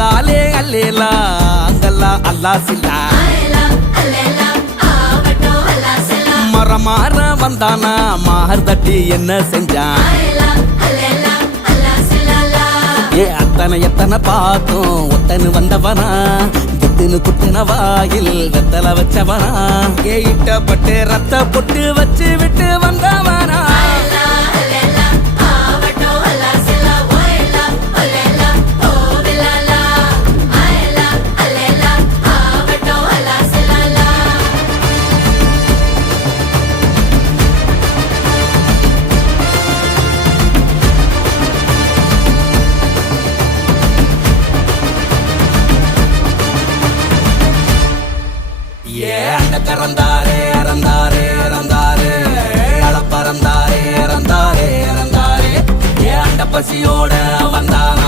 அங்காலே அல்லேலா அங்கல்லா அல்லா சில்லா மரமாற வந்தானா மார் தட்டி என்ன செஞ்சான் ஏ அத்தனை எத்தனை பார்த்தோம் ஒத்தனு வந்தவனா குத்துனு குத்துன வாயில் வெத்தல வச்சவனா ஏ இட்டப்பட்டு ரத்த பொட்டு வச்சு விட்டு வந்தவனா இறந்தாரே இறந்தாரே இறந்தாரே அளப்பறந்தாரே இறந்தாரே இறந்தாரே ஏ அண்ட பசியோட வந்தானா